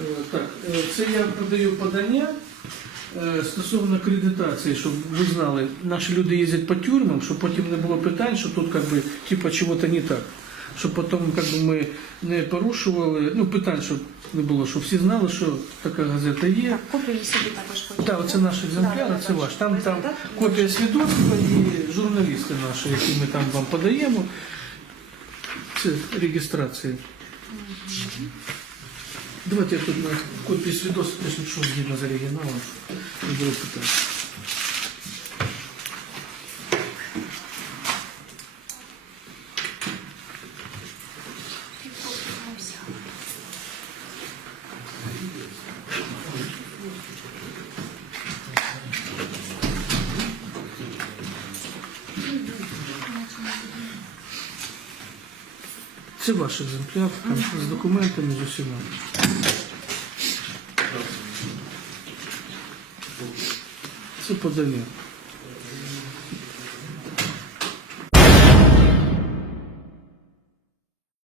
Е, Так, е, це я подаю подання е, стосовно акредитації, щоб ви знали, наші люди їздять по тюрмам, щоб потім не було питань, що тут как би, типа чого-то не так. Щоб потім как би, ми не порушували, ну питань, щоб не було, щоб всі знали, що така газета є. Так, копію собі також хочу. Так, оце наш екземпляр, Да, це ваш. Там, там копія свідоцтва і журналісти наші, які ми там вам подаємо. Це реєстрація. Давайте я тут на копії свідоцтва, якщо що згідно з оригіналом, не буде питань. Це ваш екземпляр там, з документами з усіма. Це подання.